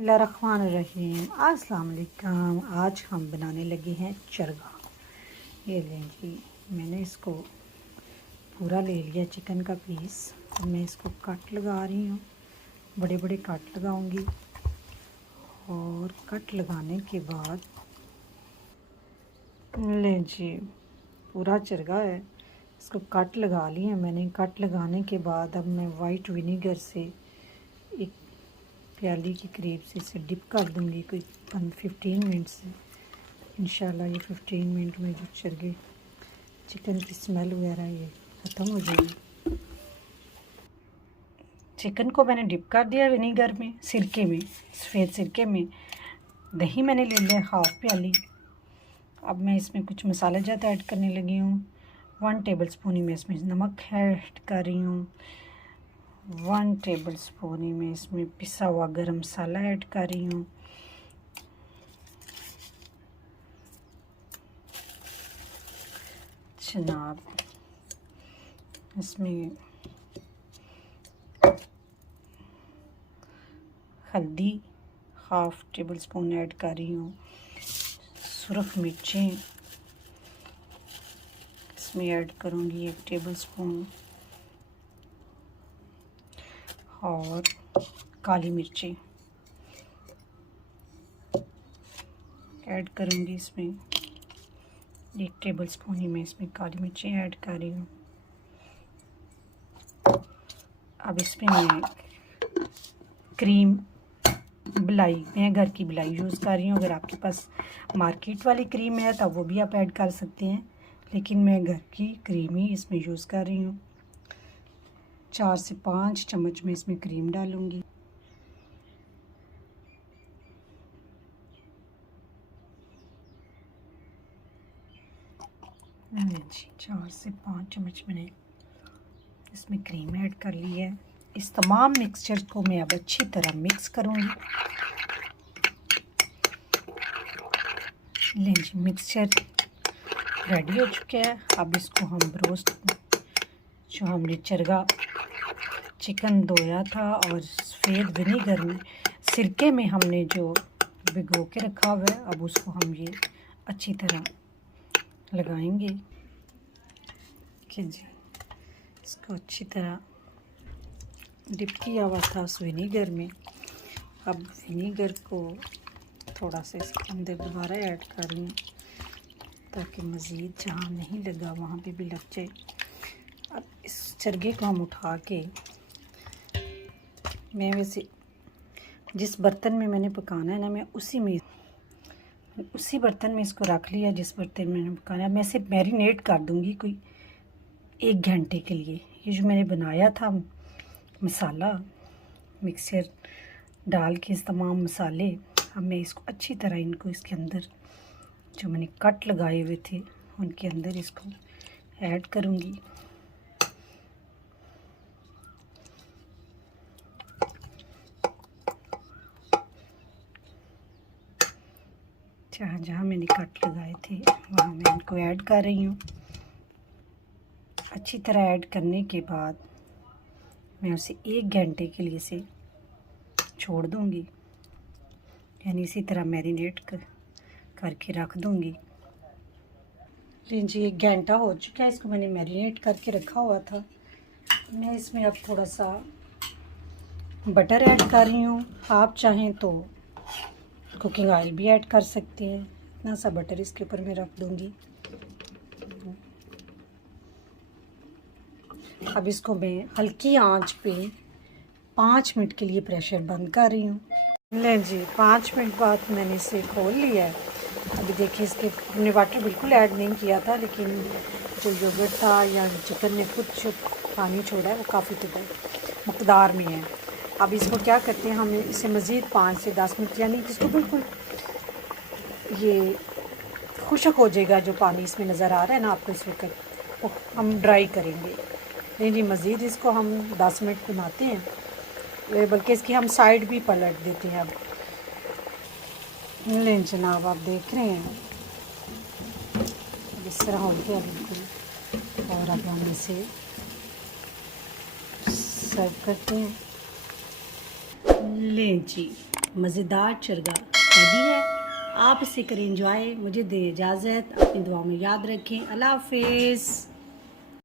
बिस्मिल्लाहिर्रहमानिर्रहीम। अस्सलाम वालेकुम। आज हम बनाने लगे हैं चरगा। ये लें जी, मैंने इसको पूरा ले लिया चिकन का पीस। अब मैं इसको कट लगा रही हूँ, बड़े बड़े कट लगाऊंगी। और कट लगाने के बाद लें जी, पूरा चरगा है, इसको कट लगा लिया मैंने। कट लगाने के बाद अब मैं वाइट विनीगर से एक प्याली के करीब से इसे डिप कर दूंगी कोई 15 मिनट से। इंशाल्लाह ये 15 मिनट में जो चरगे चिकन की स्मेल वगैरह ये ख़त्म हो जाएगी। चिकन को मैंने डिप कर दिया विनीगर में, सिरके में, सफ़ेद सिरके में। दही मैंने ले लिया हाफ़ प्याली। अब मैं इसमें कुछ मसाले जात ऐड करने लगी हूँ। 1 टेबल स्पून ही मैं इसमें नमक ऐड कर रही हूँ। 1 टेबल स्पून ही मैं इसमें पिसा हुआ गरम मसाला ऐड कर रही हूँ। जनाब इसमें हल्दी हाफ़ टेबल स्पून ऐड कर रही हूँ। सुरख मिर्चें इसमें ऐड करूँगी 1 टेबल स्पून। और काली मिर्चें ऐड करूँगी इसमें 1 टेबल स्पून ही मैं इसमें काली मिर्चें ऐड कर रही हूँ। अब इसमें मैं क्रीम मलाई, मैं घर की मलाई यूज़ कर रही हूँ। अगर आपके पास मार्केट वाली क्रीम है तब वो भी आप ऐड कर सकते हैं, लेकिन मैं घर की क्रीम ही इसमें यूज़ कर रही हूँ। 4 से 5 चम्मच में इसमें क्रीम डालूँगी। जी 4 से 5 चम्मच मैंने इसमें क्रीम ऐड कर ली है। इस तमाम मिक्सचर को मैं अब अच्छी तरह मिक्स करूँगी। लें जी, मिक्सचर रेडी हो चुका है। अब इसको हम रोस्ट, जो हमने चरगा चिकन धोया था और सफ़ेद विनीगर में सिरके में हमने जो भिगो के रखा हुआ है, अब उसको हम ये अच्छी तरह लगाएंगे कि जी इसको अच्छी तरह डिप किया हुआ था उस विनीगर में। अब विनीगर को थोड़ा सा इसके अंदर दोबारा ऐड कर रही हूँ ताकि मज़ीद जहाँ नहीं लगा वहाँ पे भी लग जाए। अब इस चरगे को हम उठा के, मैं वैसे जिस बर्तन में मैंने पकाना है ना, मैं उसी बर्तन में इसको रख लिया जिस बर्तन में मैंने पकाना है। मैं इसे मैरिनेट कर दूँगी कोई 1 घंटे के लिए। ये जो मैंने बनाया था मसाला, मिक्सर डाल के इस तमाम मसाले, अब मैं इसको अच्छी तरह इनको इसके अंदर जो मैंने कट लगाए हुए थे उनके अंदर इसको ऐड करूँगी। जहाँ जहाँ मैंने कट लगाए थे वहाँ मैं इनको ऐड कर रही हूँ। अच्छी तरह ऐड करने के बाद मैं उसे 1 घंटे के लिए से छोड़ दूँगी, यानी इसी तरह मैरिनेट करके रख दूँगी। जी 1 घंटा हो चुका है, इसको मैंने मैरिनेट करके रखा हुआ था। मैं इसमें अब थोड़ा सा बटर ऐड कर रही हूँ। आप चाहें तो कुकिंग ऑयल भी ऐड कर सकते हैं। इतना सा बटर इसके ऊपर मैं रख दूँगी। अब इसको मैं हल्की आंच पे 5 मिनट के लिए प्रेशर बंद कर रही हूँ। लें जी, 5 मिनट बाद मैंने इसे खोल लिया है। अभी देखिए, इसके हमने वाटर बिल्कुल ऐड नहीं किया था, लेकिन जो योगर्ट था या चिकन ने खुद जो पानी छोड़ा है वो काफ़ी मकदार में है। अब इसको क्या करते हैं, हम इसे मज़ीद 5 से 10 मिनट, यानी इसको बिल्कुल ये खुशक हो जाएगा। जो पानी इसमें नज़र आ रहा है ना आपको इस वक्त, वो हम ड्राई करेंगे। नहीं जी, मज़ीद इसको हम 10 मिनट बनाते हैं, बल्कि इसकी हम साइड भी पलट देते हैं। अब लें जनाब, आप देख रहे हैं इस तरह हो गया बिल्कुल। और अब हम इसे सर्व करते हैं। लें जी, मज़ेदार चरगा रेडी है। आप इसे करें एंजॉय। मुझे दे इजाज़त, अपनी दुआ में याद रखें। अल्लाह हाफिज़।